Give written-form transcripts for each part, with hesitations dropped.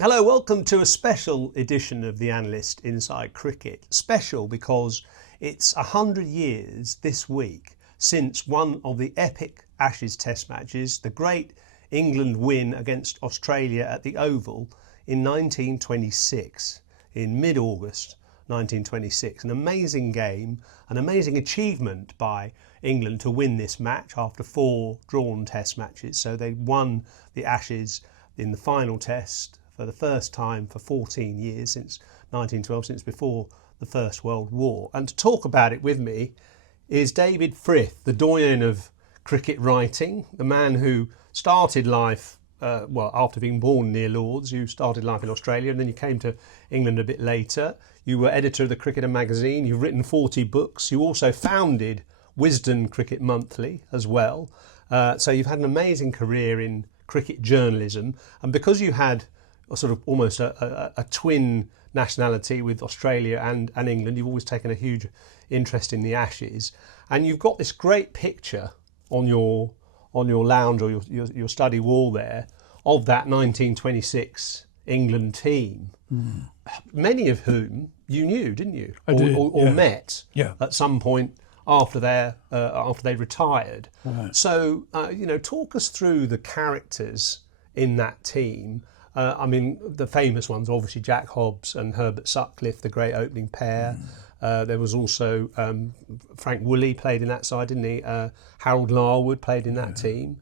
Hello, welcome to a special edition of The Analyst Inside Cricket. Special because it's 100 years this week since one of the epic Ashes Test matches, the great England win against Australia at the Oval in 1926, in mid-August 1926. An amazing game, an amazing achievement by England to win this match after 4 drawn Test matches. So they won the Ashes in the final Test for the first time for 14 years, since 1912, since before the First World War. And to talk about it with me is David Frith, the doyen of cricket writing, the man who started life, after being born near Lords. You started life in Australia and then you came to England a bit later. You were editor of the Cricketer magazine, you've written 40 books. You also founded Wisden Cricket Monthly as well. So you've had an amazing career in cricket journalism. And because you had sort of almost a twin nationality with Australia and England, you've always taken a huge interest in the Ashes, and you've got this great picture on your lounge or your study wall there of that 1926 England team, many of whom you knew, didn't you? Or met at some point after they retired. Right. So talk us through the characters in that team. The famous ones, obviously Jack Hobbs and Herbert Sutcliffe, the great opening pair. There was also Frank Woolley played in that side, didn't he? Harold Larwood played in that team.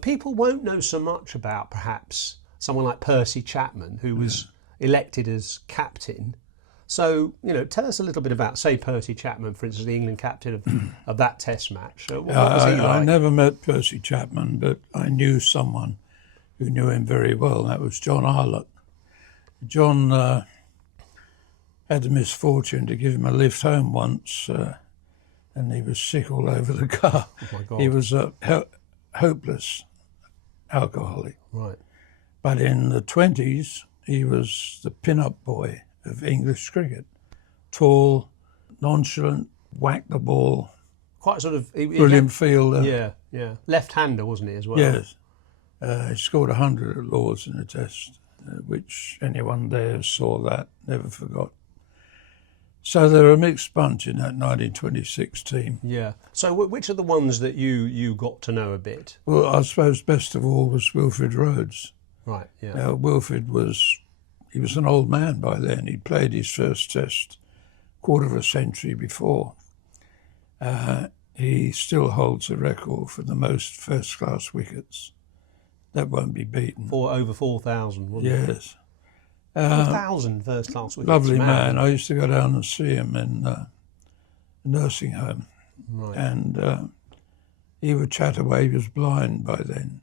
People won't know so much about perhaps someone like Percy Chapman, who was elected as captain. So, tell us a little bit about, say, Percy Chapman, for instance, the England captain of that Test match. What was he like? I never met Percy Chapman, but I knew someone who knew him very well, and that was John Arlott. John had the misfortune to give him a lift home once, and he was sick all over the car. Oh my God. He was a hopeless alcoholic. Right. But in the 20s, he was the pin-up boy of English cricket. Tall, nonchalant, whacked the ball. Quite sort of... Brilliant fielder. Yeah. Left-hander, wasn't he, as well? Yes. He scored 100 at Lords in a Test, which anyone there saw that, never forgot. So they're a mixed bunch in that 1926 team. Yeah. So which are the ones that you got to know a bit? Well, I suppose best of all was Wilfred Rhodes. Right, yeah. Now, Wilfred was an old man by then. He'd played his first Test quarter of a century before. He still holds the record for the most first-class wickets. That won't be beaten. Over 4,000, wasn't it? Yes. 4,000 first-class wickets. Lovely man. I used to go down and see him in a nursing home. Right. And he would chat away. He was blind by then.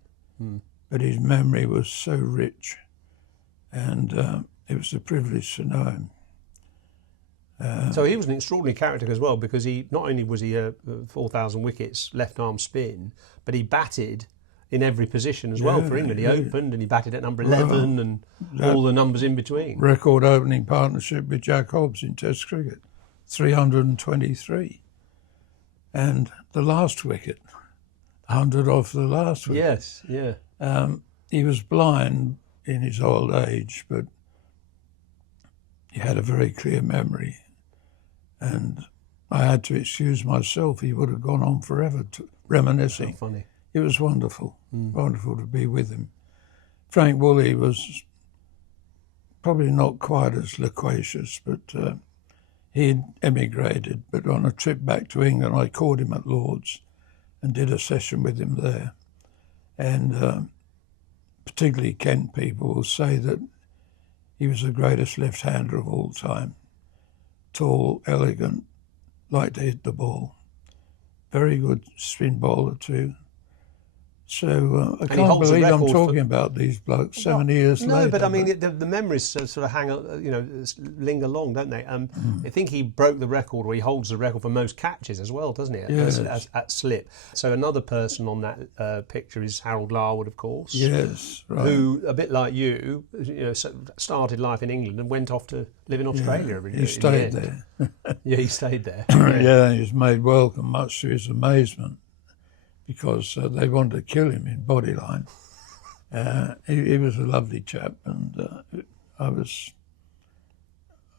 But his memory was so rich. And it was a privilege to know him. So he was an extraordinary character as well, because he not only was he 4,000 wickets, left-arm spin, but he batted in every position as well for England. He opened and he batted at number 11 and all the numbers in between. Record opening partnership with Jack Hobbs in Test cricket, 323. And the last wicket, 100 off the last wicket. Yes, yeah. He was blind in his old age, but he had a very clear memory. And I had to excuse myself. He would have gone on forever reminiscing. How funny. It was wonderful, wonderful to be with him. Frank Woolley was probably not quite as loquacious, but he'd emigrated. But on a trip back to England, I caught him at Lords and did a session with him there. And particularly Kent people will say that he was the greatest left-hander of all time. Tall, elegant, liked to hit the ball. Very good spin bowler too. So I can't believe I'm talking about these blokes so many years later. No, but I mean, the memories sort of hang, linger long, don't they? I think he broke the record, or he holds the record for most catches as well, doesn't he? Yes. At slip. So another person on that picture is Harold Larwood, of course. Yes, right. Who, a bit like you, started life in England and went off to live in Australia. Yeah, he stayed there. Yeah, he stayed there. Yeah, he was made welcome, much to his amazement, because they wanted to kill him in Bodyline. He was a lovely chap and I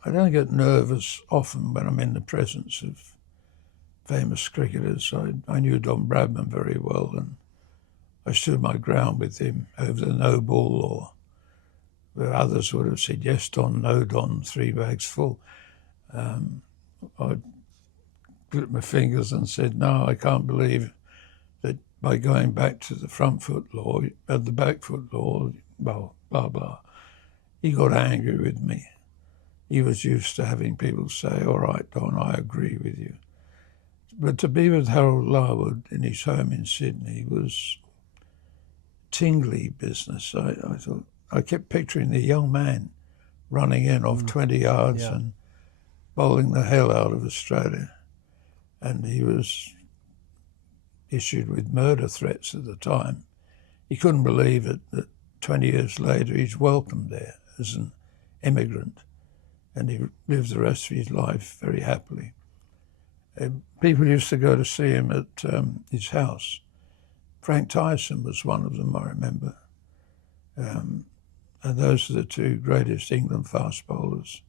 don't get nervous often when I'm in the presence of famous cricketers. I knew Don Bradman very well, and I stood my ground with him over the no ball, or where others would have said, yes, Don, no, Don, 3 bags full. I gripped my fingers and said, no, I can't believe that by going back to the front foot law, the back foot law, well, blah, blah. He got angry with me. He was used to having people say, all right, Don, I agree with you. But to be with Harold Larwood in his home in Sydney was tingly business. I kept picturing the young man running in off 20 yards and bowling the hell out of Australia. And he was issued with murder threats at the time. He couldn't believe it that 20 years later he's welcomed there as an immigrant, and he lived the rest of his life very happily. People used to go to see him at his house. Frank Tyson was one of them, I remember. And those are the 2 greatest England fast bowlers.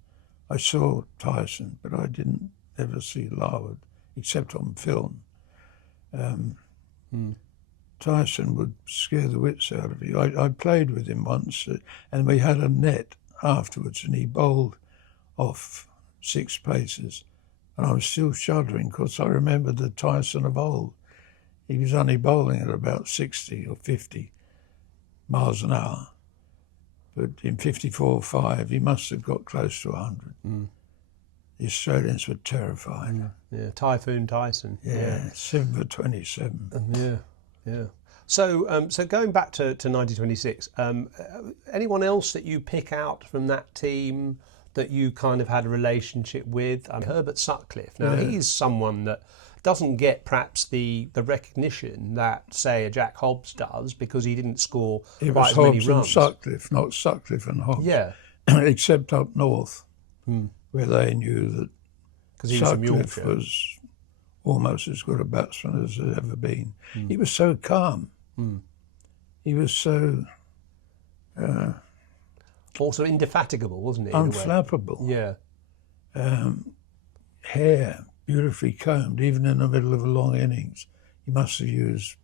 I saw Tyson, but I didn't ever see Larwood, except on film. Tyson would scare the wits out of you. I played with him once, and we had a net afterwards, and he bowled off 6 paces. And I was still shuddering because I remembered the Tyson of old. He was only bowling at about 60 or 50 miles an hour. But in 54.5, he must have got close to 100. The Australians were terrified. Yeah, Typhoon Tyson. Yeah, 7 for 27. Yeah. So going back to 1926, anyone else that you pick out from that team that you kind of had a relationship with? Herbert Sutcliffe. Now, he's someone that doesn't get perhaps the recognition that, say, a Jack Hobbs does, because he didn't score quite as many runs. It was Hobbs and Sutcliffe, not Sutcliffe and Hobbs. Yeah. Except up north, where they knew that Sutcliffe was almost as good a batsman as had ever been. He was so calm. He was so... also indefatigable, wasn't he? Unflappable. Yeah. Hair beautifully combed, even in the middle of a long innings. He must have used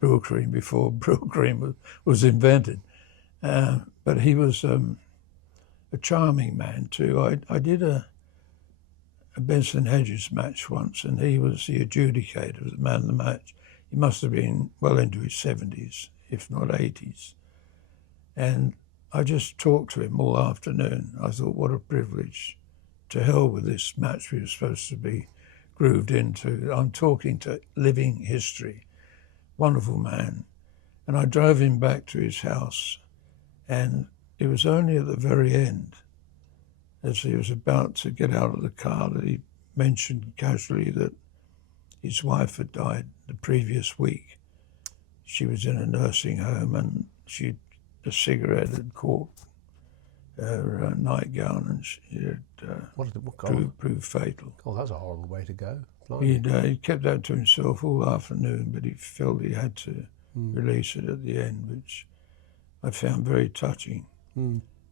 Brylcreem before Brylcreem was invented. But he was a charming man too. I did a Benson Hedges match once, and he was the adjudicator, the man of the match. He must have been well into his 70s, if not 80s. And I just talked to him all afternoon. I thought, what a privilege. To hell with this match we were supposed to be grooved into. I'm talking to living history. Wonderful man. And I drove him back to his house, and it was only at the very end, as he was about to get out of the car, that he mentioned casually that his wife had died the previous week. She was in a nursing home, and a cigarette had caught her nightgown, and she had proved fatal. Oh, that's a horrible way to go. He kept that to himself all afternoon, but he felt he had to release it at the end, which I found very touching.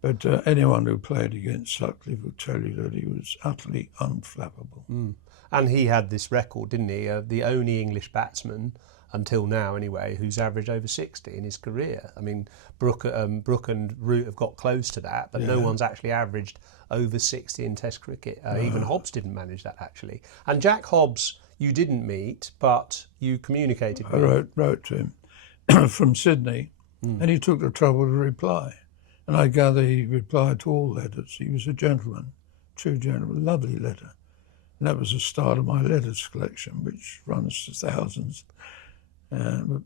But anyone who played against Sutcliffe will tell you that he was utterly unflappable. And he had this record, didn't he? The only English batsman, until now anyway, who's averaged over 60 in his career. I mean, Brooke and Root have got close to that, but no one's actually averaged over 60 in Test cricket. Even Hobbs didn't manage that, actually. And Jack Hobbs, you didn't meet, but you communicated with. I wrote to him from Sydney, and he took the trouble to reply. And I gather he replied to all letters. He was a gentleman, true gentleman, lovely letter. And that was the start of my letters collection, which runs to thousands. But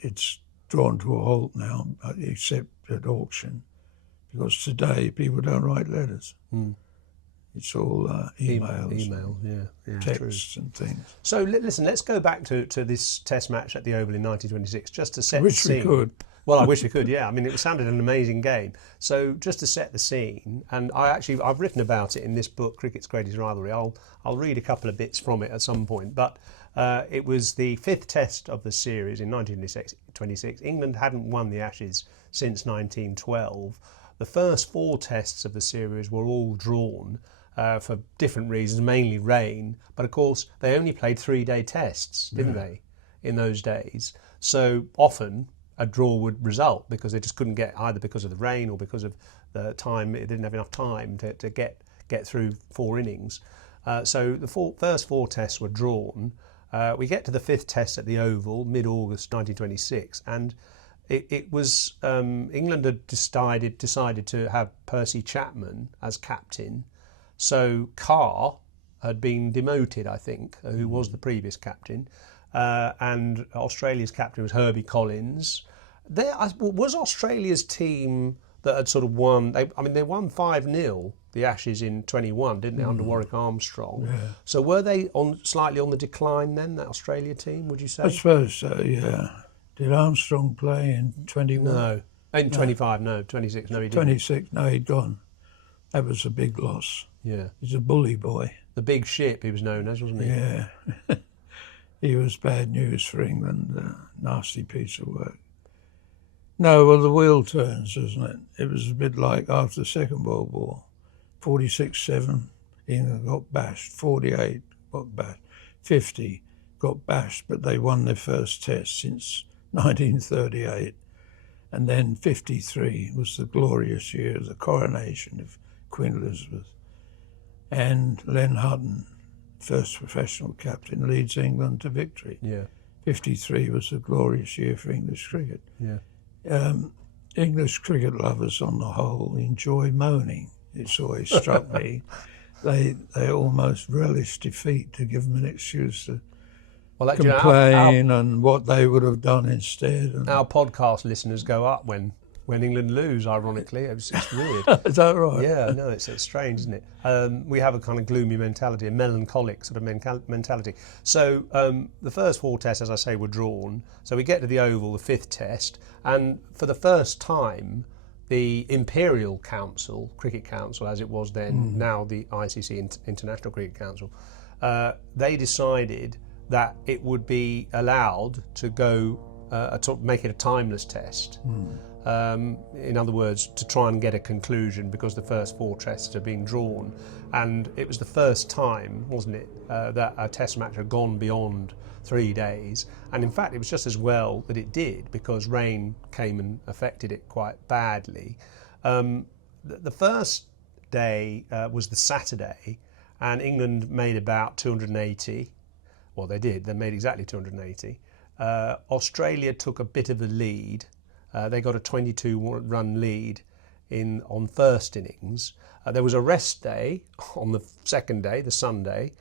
it's drawn to a halt now, except at auction, because today people don't write letters. It's all emails, texts true. And things. So listen, let's go back to this Test match at the Oval in 1926, just to set the scene. I wish we could. Well, I wish we could, yeah. I mean, it sounded an amazing game. So just to set the scene, and I've written about it in this book, Cricket's Greatest Rivalry. I'll read a couple of bits from it at some point. But it was the 5th Test of the series in 1926. England hadn't won the Ashes since 1912. the first 4 tests of the series were all drawn for different reasons, mainly rain. But of course, they only played 3-day tests, didn't they, in those days? So often a draw would result because they just couldn't get, either because of the rain or because of the time, it didn't have enough time to get through 4 innings. So the first 4 tests were drawn. We get to the 5th test at the Oval, mid-August 1926, and it was England had decided to have Percy Chapman as captain. So Carr had been demoted, I think, who was the previous captain, and Australia's captain was Herbie Collins. Was Australia's team that had sort of won. They won 5-0 the Ashes in 21, didn't they, under Warwick Armstrong? Yeah. So were they slightly on the decline then, that Australia team? Would you say? I suppose so. Yeah. Did Armstrong play in 21? No. In 25, no. 26, no, he didn't. 26, no, he'd gone. That was a big loss. Yeah. He's a bully boy. The big ship, he was known as, wasn't he? Yeah. He was bad news for England. Nasty piece of work. No, well, the wheel turns, isn't it? It was a bit like after the Second World War. 46-7, England got bashed. 48, got bashed. 50, got bashed, but they won their first test since 1938. And then 53 was the glorious year of the coronation of Queen Elizabeth. And Len Hutton, first professional captain, leads England to victory. Yeah. 53 was a glorious year for English cricket. Yeah. English cricket lovers on the whole enjoy moaning. It's always struck me. They almost relish defeat to give them an excuse to complain and what they would have done instead. And our podcast listeners go up when England lose, ironically. It's weird. Is that right? Yeah, no, it's strange, isn't it? We have a kind of gloomy mentality, a melancholic sort of mentality. So the first 4 tests, as I say, were drawn. So we get to the Oval, the 5th test, and for the first time, the Imperial Council, Cricket Council as it was then, now the ICC, International Cricket Council, they decided that it would be allowed to go to make it a timeless test. In other words, to try and get a conclusion, because the first 4 tests had been drawn, and it was the first time, wasn't it, that a test match had gone beyond 3 days. And in fact, it was just as well that it did, because rain came and affected it quite badly. The first day was the Saturday, and England made about 280. Well, they did. They made exactly 280. Australia took a bit of a lead. They got a 22-run lead on first innings. There was a rest day on the second day, the Sunday.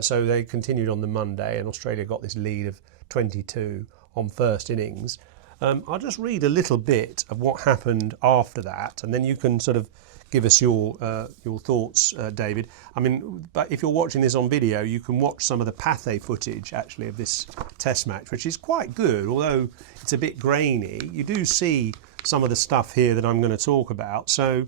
So they continued on the Monday, and Australia got this lead of 22 on first innings. I'll just read a little bit of what happened after that, and then you can sort of give us your thoughts, David. I mean, but if you're watching this on video, you can watch some of the Pathé footage, actually, of this test match, which is quite good, although it's a bit grainy. You do see some of the stuff here that I'm going to talk about. So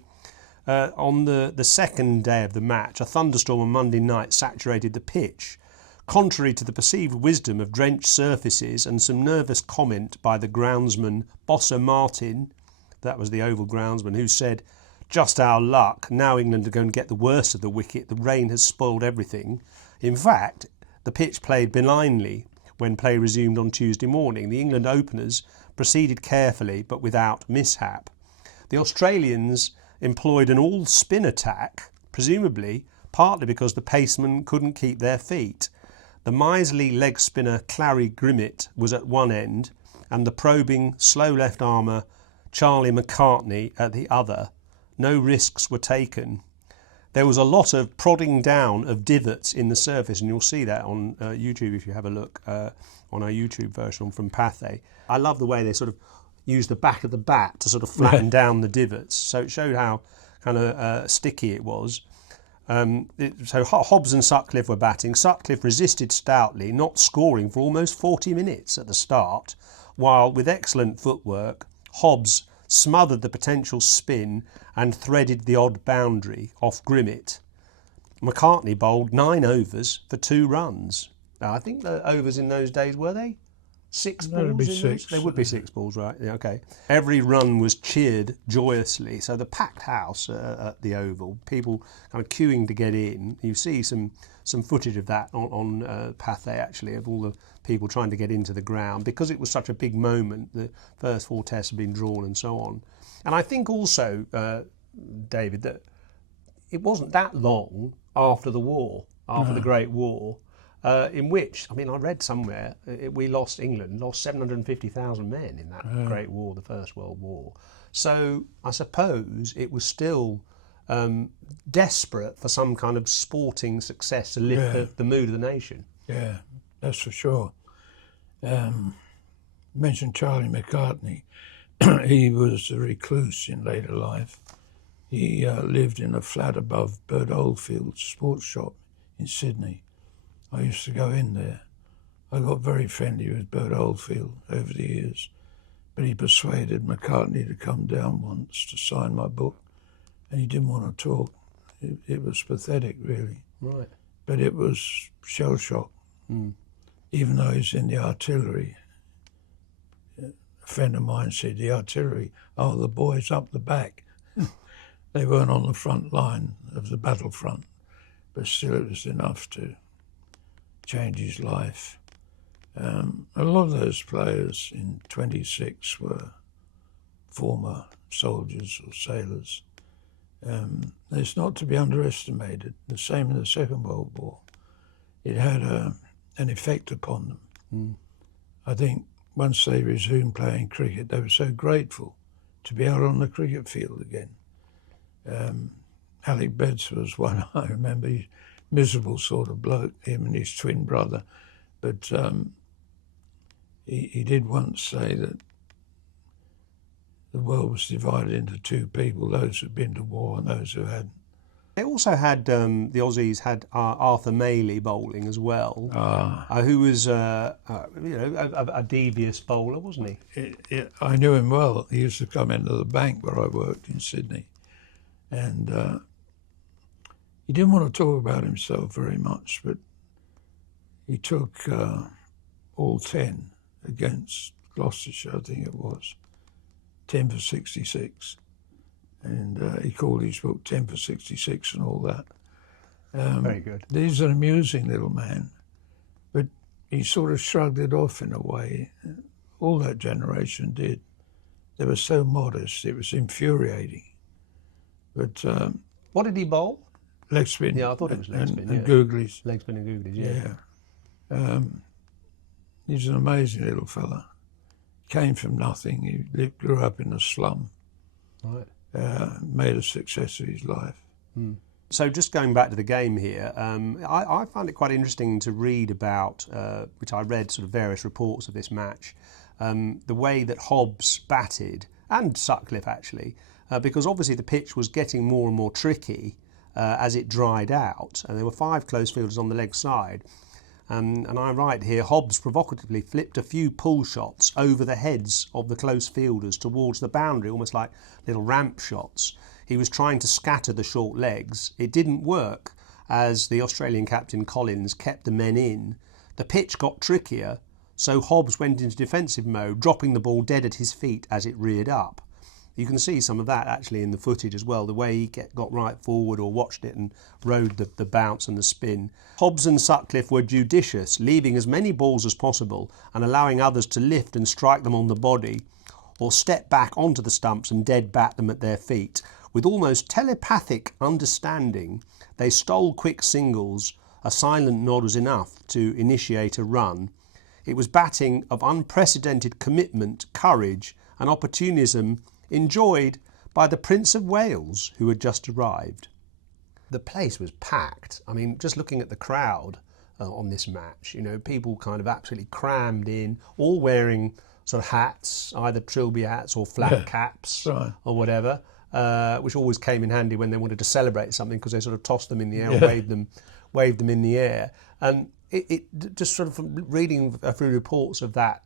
on the second day of the match, a thunderstorm on Monday night saturated the pitch. Contrary to the perceived wisdom of drenched surfaces and some nervous comment by the groundsman Bossa Martin, that was the Oval groundsman, who said, "Just our luck, now England are going to get the worst of the wicket, the rain has spoiled everything." In fact, the pitch played benignly when play resumed on Tuesday morning. The England openers proceeded carefully but without mishap. The Australians employed an all-spin attack, presumably partly because the pacemen couldn't keep their feet. The miserly leg spinner Clary Grimmett was at one end, and the probing, slow left armer Charlie McCartney at the other. No risks were taken. There was a lot of prodding down of divots in the surface, and you'll see that on YouTube if you have a look on our YouTube version from Pathé. I love the way they sort of use the back of the bat to sort of flatten down the divots. So it showed how kind of sticky it was. So Hobbs and Sutcliffe were batting. Sutcliffe resisted stoutly, not scoring for almost 40 minutes at the start, while with excellent footwork, Hobbs smothered the potential spin and threaded the odd boundary off Grimmett. McCartney bowled 9 overs for 2 runs. Now, I think the overs in those days, were they six That'd balls be in those? six. There would be 6 balls, right? Yeah, okay. Every run was cheered joyously. So the packed house at the Oval, people kind of queuing to get in. You see some footage of that on Pathé, actually, of all the people trying to get into the ground, because it was such a big moment. The first 4 tests have been drawn and so on. And I think also, David, that it wasn't that long after the war, after the Great War, in which, I mean, I read somewhere, England lost 750,000 men in that Great War, the First World War. So I suppose it was still desperate for some kind of sporting success to lift the mood of the nation. Yeah, that's for sure. Mentioned Charlie McCartney. He was a recluse in later life. He lived in a flat above Bert Oldfield's sports shop in Sydney. I used to go in there. I got very friendly with Bert Oldfield over the years, but he persuaded McCartney to come down once to sign my book, and he didn't want to talk. It was pathetic, really. Right. But it was shell shock. Even though he's in the artillery. A friend of mine said the artillery are the boys up the back. They weren't on the front line of the battlefront, but still it was enough to change his life. A lot of those players in 26 were former soldiers or sailors. It's not to be underestimated. The same in the Second World War. It had an effect upon them. I think once they resumed playing cricket, they were so grateful to be out on the cricket field again. Alec Betts was one, I remember. He's a miserable sort of bloke, him and his twin brother. But he did once say that the world was divided into 2 people, those who'd been to war and those who hadn't. They also had, the Aussies had Arthur Maley bowling as well, who was a devious bowler, wasn't he? I knew him well. He used to come into the bank where I worked in Sydney. And he didn't want to talk about himself very much, but he took all 10 against Gloucestershire, I think it was, 10 for 66. And he called his book 10 for 66 and all that. Very good. He's an amusing little man, but he sort of shrugged it off in a way. All that generation did. They were so modest, it was infuriating. But what did he bowl? Leg spin. Yeah, I thought it was leg spin. And googlies. Leg spin and googlies, yeah. He's an amazing little fella. Came from nothing. He grew up in a slum. Right. Made a success of his life. So just going back to the game here, I found it quite interesting to read about, which I read sort of various reports of this match, the way that Hobbs batted, and Sutcliffe actually, because obviously the pitch was getting more and more tricky as it dried out, and there were 5 close fielders on the leg side. And I write here, Hobbs provocatively flipped a few pull shots over the heads of the close fielders towards the boundary, almost like little ramp shots. He was trying to scatter the short legs. It didn't work, as the Australian captain Collins kept the men in. The pitch got trickier, so Hobbs went into defensive mode, dropping the ball dead at his feet as it reared up. You can see some of that actually in the footage as well, the way he got right forward or watched it and rode the bounce and the spin. Hobbs and Sutcliffe were judicious, leaving as many balls as possible and allowing others to lift and strike them on the body or step back onto the stumps and dead bat them at their feet. With almost telepathic understanding, they stole quick singles. A silent nod was enough to initiate a run. It was batting of unprecedented commitment, courage and opportunism, enjoyed by the Prince of Wales, who had just arrived. The place was packed. I mean, just looking at the crowd on this match, people kind of absolutely crammed in, all wearing sort of hats, either trilby hats or flat caps or whatever, which always came in handy when they wanted to celebrate something, because they sort of tossed them in the air and waved them in the air. And it just sort of, from reading through reports of that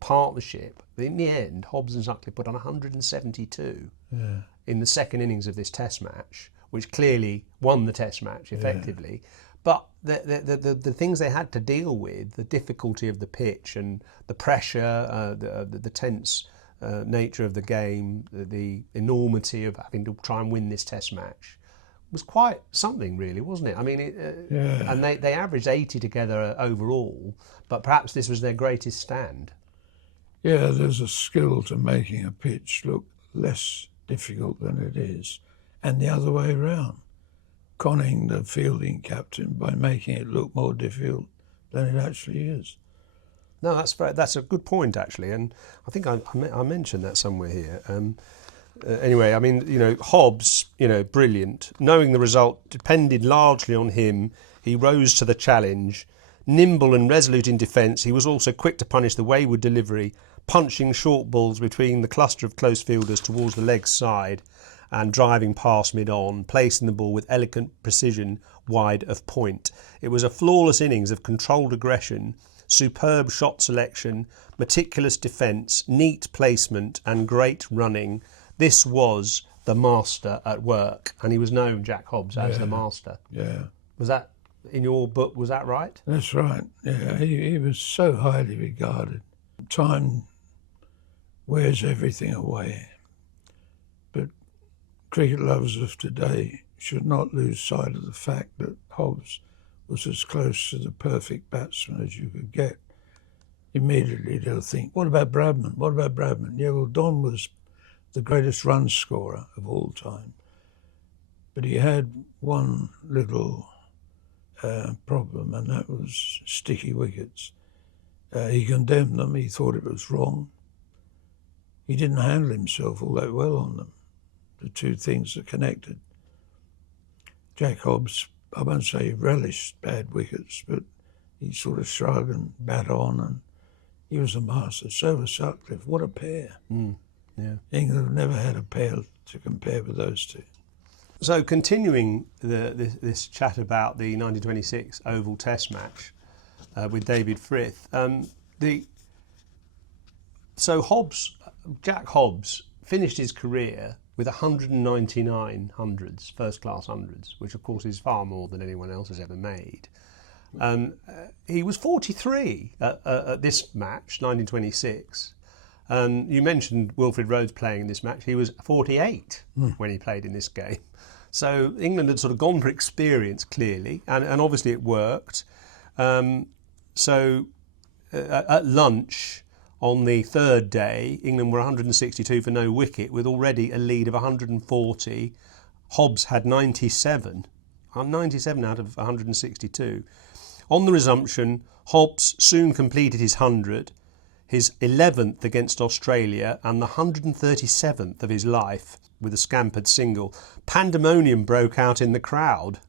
partnership, in the end, Hobbs and Sutcliffe put on 172 in the second innings of this Test match, which clearly won the Test match effectively. But the things they had to deal with, the difficulty of the pitch and the pressure, the tense nature of the game, the enormity of having to try and win this Test match, was quite something, really, wasn't it? I mean, and they averaged 80 together overall, but perhaps this was their greatest stand. Yeah, there's a skill to making a pitch look less difficult than it is, and the other way around, conning the fielding captain by making it look more difficult than it actually is. No, that's a good point, actually, and I think I mentioned that somewhere here. Anyway, I mean, Hobbs, brilliant. Knowing the result depended largely on him. He rose to the challenge. Nimble and resolute in defence, he was also quick to punish the wayward delivery, punching short balls between the cluster of close fielders towards the leg side and driving past mid-on, placing the ball with elegant precision wide of point. It was a flawless innings of controlled aggression, superb shot selection, meticulous defence, neat placement and great running. This was the master at work, and he was known, Jack Hobbs, as the master. Yeah. Was that, in your book, was that right? That's right. Yeah, he was so highly regarded. Time wears everything away. But cricket lovers of today should not lose sight of the fact that Hobbs was as close to the perfect batsman as you could get. Immediately they'll think, what about Bradman? What about Bradman? Yeah, well, Don was the greatest run scorer of all time. But he had one little problem, and that was sticky wickets. He condemned them. He thought it was wrong. He didn't handle himself all that well on them. The two things are connected. Jack Hobbs, I won't say he relished bad wickets, but he sort of shrugged and bat on, and he was a master. So was Sutcliffe. What a pair. Yeah. England have never had a pair to compare with those two. So continuing this chat about the 1926 Oval Test match with David Frith, Jack Hobbs finished his career with 199 hundreds, first-class hundreds, which of course is far more than anyone else has ever made. He was 43 at this match, 1926. You mentioned Wilfred Rhodes playing in this match. He was 48 when he played in this game. So England had sort of gone for experience, clearly, and obviously it worked. At lunch on the third day, England were 162 for no wicket, with already a lead of 140. Hobbs had 97 out of 162. On the resumption, Hobbs soon completed his 100, his 11th against Australia, and the 137th of his life with a scampered single. Pandemonium broke out in the crowd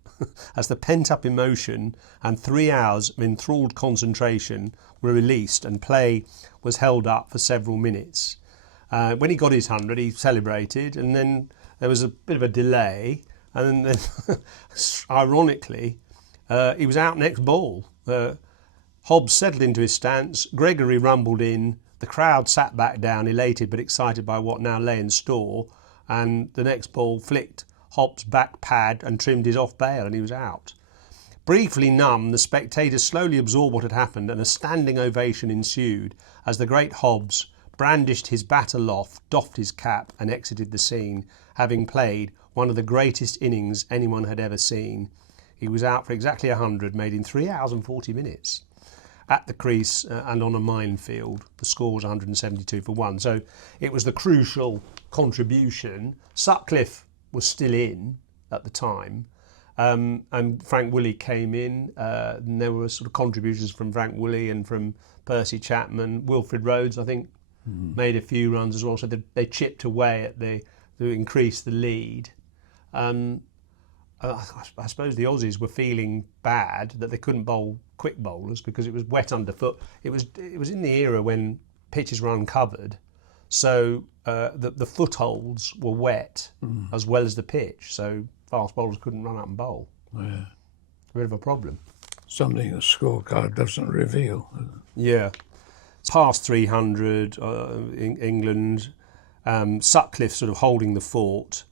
as the pent-up emotion and 3 hours of enthralled concentration were released, and play was held up for several minutes. When he got his 100, he celebrated, and then there was a bit of a delay, and then ironically, he was out next ball. Hobbs settled into his stance, Gregory rumbled in, the crowd sat back down, elated but excited by what now lay in store, and the next ball flicked Hobbs' back pad and trimmed his off bail, and he was out. Briefly numb, the spectators slowly absorbed what had happened, and a standing ovation ensued as the great Hobbs brandished his bat aloft, doffed his cap and exited the scene, having played one of the greatest innings anyone had ever seen. He was out for exactly 100, made in 3 hours and 40 minutes. At the crease and on a minefield, the score was 172 for 1. So it was the crucial contribution. Sutcliffe was still in at the time, and Frank Woolley came in. And there were sort of contributions from Frank Woolley and from Percy Chapman. Wilfred Rhodes, I think, made a few runs as well. So they chipped away at to increase the lead. I suppose the Aussies were feeling bad that they couldn't bowl quick bowlers because it was wet underfoot. It was in the era when pitches were uncovered, so the footholds were wet as well as the pitch, so fast bowlers couldn't run up and bowl. Yeah. A bit of a problem. Something the scorecard doesn't reveal. Yeah. Past 300 in England, Sutcliffe sort of holding the fort.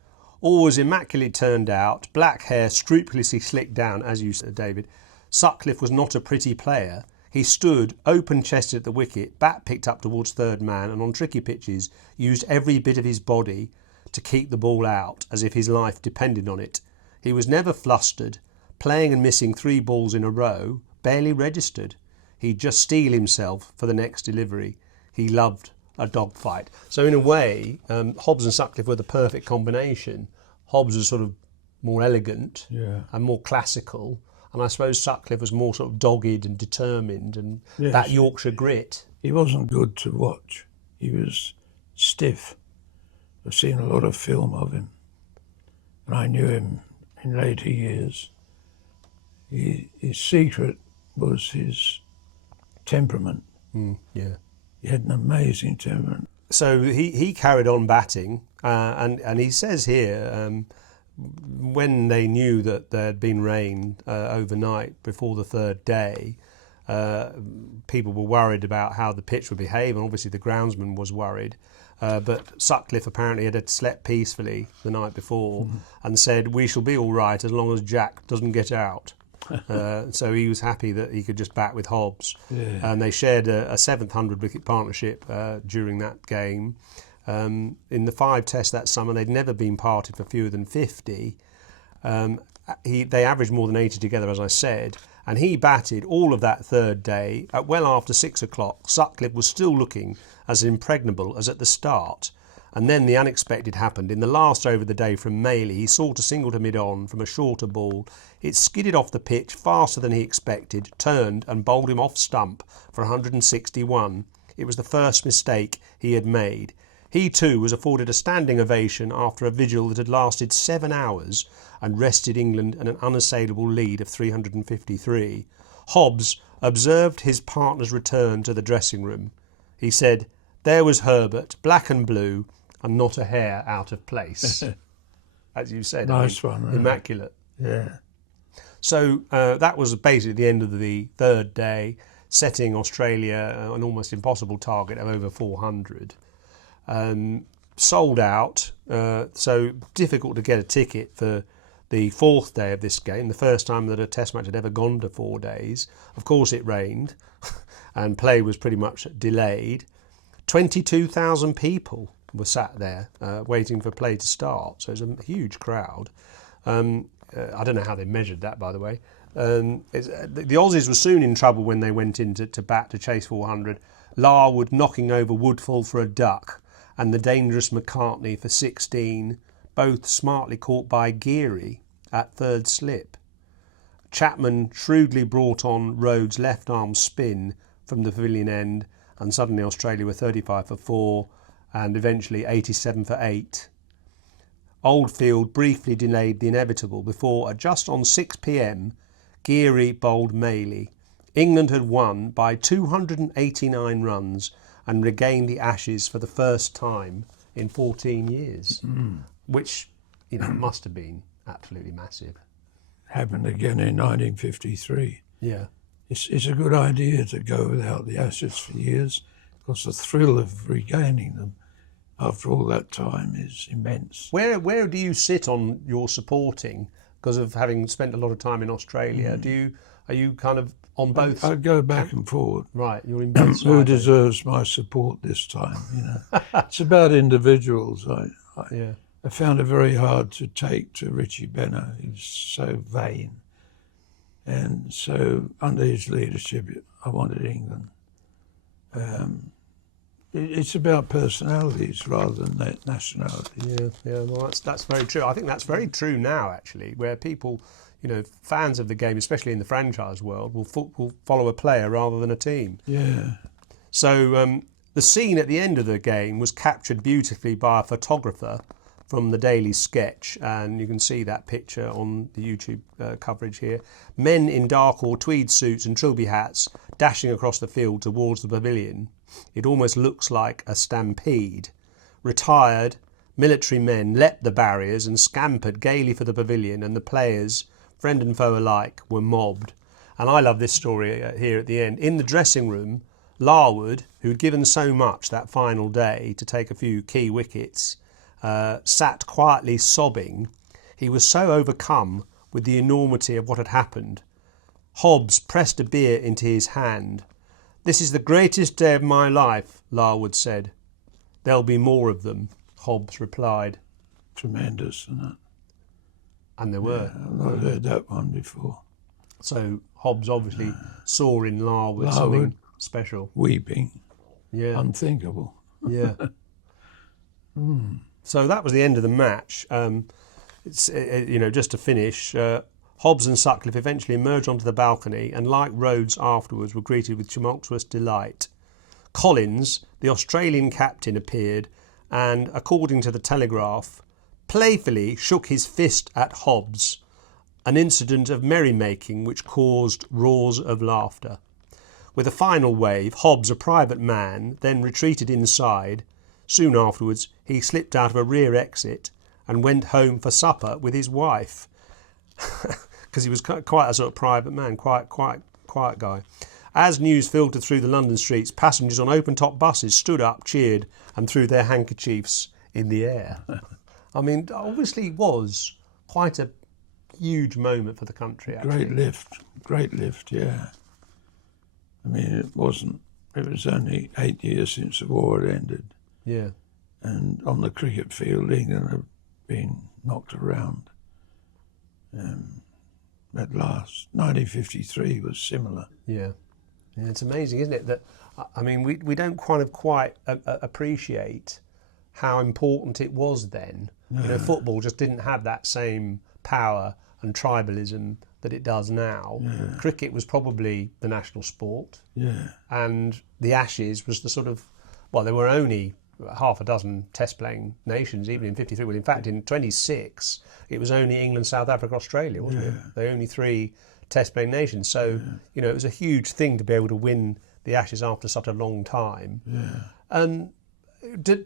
All was immaculately turned out, black hair scrupulously slicked down, as you said, David. Sutcliffe was not a pretty player. He stood open-chested at the wicket, bat picked up towards third man, and on tricky pitches used every bit of his body to keep the ball out, as if his life depended on it. He was never flustered, playing and missing 3 balls in a row, barely registered. He'd just steel himself for the next delivery. He loved a dogfight. So in a way, Hobbs and Sutcliffe were the perfect combination. Hobbs was sort of more elegant and more classical, and I suppose Sutcliffe was more sort of dogged and determined, and that Yorkshire grit. He wasn't good to watch. He was stiff. I've seen a lot of film of him, and I knew him in later years. His secret was his temperament. He had an amazing temperament. So he carried on batting, and he says here, when they knew that there had been rain overnight before the third day, people were worried about how the pitch would behave, and obviously the groundsman was worried. But Sutcliffe apparently had slept peacefully the night before and said, "We shall be all right as long as Jack doesn't get out." So he was happy that he could just bat with Hobbs. And they shared a 700 wicket partnership during that game. In the 5 tests that summer, they'd never been parted for fewer than 50. They averaged more than 80 together, as I said, and he batted all of that third day at well after 6 o'clock. Sutcliffe was still looking as impregnable as at the start. And then the unexpected happened. In the last over of the day from Maley, he sought a single to mid-on from a shorter ball. It skidded off the pitch faster than he expected, turned and bowled him off stump for 161. It was the first mistake he had made. He too was afforded a standing ovation after a vigil that had lasted 7 hours and rested England in an unassailable lead of 353. Hobbs observed his partner's return to the dressing room. He said, "There was Herbert, black and blue, and not a hair out of place." As you said, nice one, right? Immaculate. Yeah. So that was basically the end of the third day, setting Australia an almost impossible target of over 400. Sold out, so difficult to get a ticket for the 4th day of this game, the first time that a test match had ever gone to 4 days. Of course it rained and play was pretty much delayed. 22,000 people were sat there waiting for play to start, so it was a huge crowd. I don't know how they measured that, by the way. The Aussies were soon in trouble when they went in to bat to chase 400. Larwood knocking over Woodfull for a duck, and the dangerous McCartney for 16, both smartly caught by Geary at third slip. Chapman shrewdly brought on Rhodes' left arm spin from the pavilion end, and suddenly Australia were 35 for 4 and eventually 87 for 8. Oldfield briefly delayed the inevitable before, at just on 6 p.m, Geary bowled Maley. England had won by 289 runs and regained the Ashes for the first time in 14 years, which must have been absolutely massive. Happened again in 1953. Yeah. It's a good idea to go without the Ashes for years, because the thrill of regaining them after all that time is immense. Where do you sit on your supporting, because of having spent a lot of time in Australia? Are you kind of on both? I go back and forward. Right, you're in both sides. Who deserves my support this time? It's about individuals. I found it very hard to take to Richie Benner. He was so vain, and so under his leadership, I wanted England. It's about personalities rather than nationality. Yeah. Well, that's very true. I think that's very true now, actually, where people, fans of the game, especially in the franchise world, will follow a player rather than a team. Yeah. So the scene at the end of the game was captured beautifully by a photographer from the Daily Sketch, and you can see that picture on the YouTube coverage here. Men in dark or tweed suits and trilby hats dashing across the field towards the pavilion. It almost looks like a stampede. Retired military men leapt the barriers and scampered gaily for the pavilion, and the players, friend and foe alike, were mobbed. And I love this story here at the end. In the dressing room, Larwood, who'd given so much that final day to take a few key wickets, sat quietly sobbing. He was so overcome with the enormity of what had happened. Hobbs pressed a beer into his hand. "This is the greatest day of my life," Larwood said. "There'll be more of them," Hobbs replied. Tremendous, isn't it? And there were. I've not heard that one before. So Hobbs obviously saw in Larwood something special. Weeping. Yeah. Unthinkable. Yeah. So that was the end of the match. Just to finish, Hobbs and Sutcliffe eventually emerged onto the balcony and, like Rhodes afterwards, were greeted with tumultuous delight. Collins, the Australian captain, appeared and, according to the Telegraph, playfully shook his fist at Hobbs, an incident of merrymaking which caused roars of laughter. With a final wave, Hobbs, a private man, then retreated inside. Soon afterwards, he slipped out of a rear exit and went home for supper with his wife, because he was quite a sort of private man, quiet guy. As news filtered through the London streets, passengers on open-top buses stood up, cheered, and threw their handkerchiefs in the air. I mean, obviously it was quite a huge moment for the country, actually. Great lift, yeah. I mean, it was only 8 years since the war had ended. Yeah. And on the cricket field, England had been knocked around. At last, 1953 was similar. Yeah. It's amazing, isn't it? That, I mean, we don't quite appreciate how important it was then. No. Football just didn't have that same power and tribalism that it does now. Yeah. Cricket was probably the national sport. Yeah. And the Ashes was the sort of, well, there were only half a dozen test-playing nations, even in 53. Well, in fact, in 26, it was only England, South Africa, Australia, wasn't it? They were only 3 test-playing nations. So, it was a huge thing to be able to win the Ashes after such a long time. Yeah. And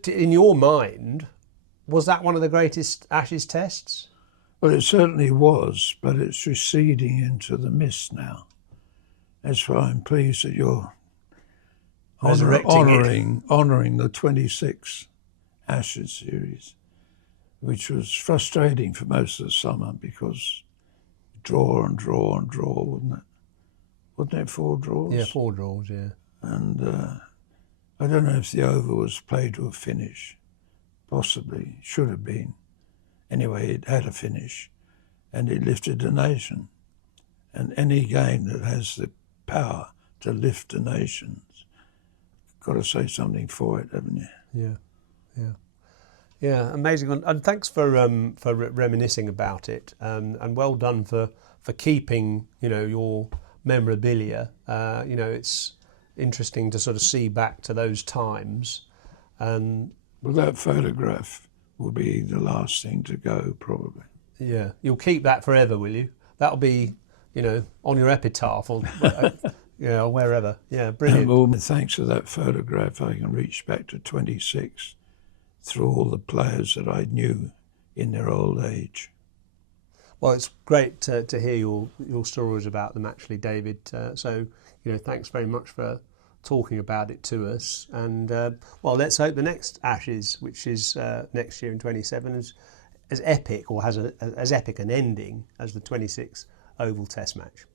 in your mind, was that one of the greatest Ashes tests? Well, it certainly was, but it's receding into the mist now. That's why I'm pleased that you're honouring the 26 Ashes series, which was frustrating for most of the summer because draw and draw and draw, wouldn't it? Wasn't it 4 draws? Yeah, 4 draws, yeah. And I don't know if the over was played to a finish. Possibly, should have been. Anyway, it had a finish, and it lifted the nation. And any game that has the power to lift a nation's got to say something for it, haven't you? Yeah, amazing. And thanks for reminiscing about it, and well done for keeping your memorabilia. It's interesting to sort of see back to those times. And well, that photograph will be the last thing to go, probably. Yeah, you'll keep that forever, will you? That'll be, on your epitaph or or wherever. Yeah, brilliant. Well, thanks to that photograph, I can reach back to 26 through all the players that I knew in their old age. Well, it's great to hear your stories about them, actually, David. So, thanks very much for talking about it to us. And, let's hope the next Ashes, which is next year in 27, is as epic or has as epic an ending as the 26 Oval Test match.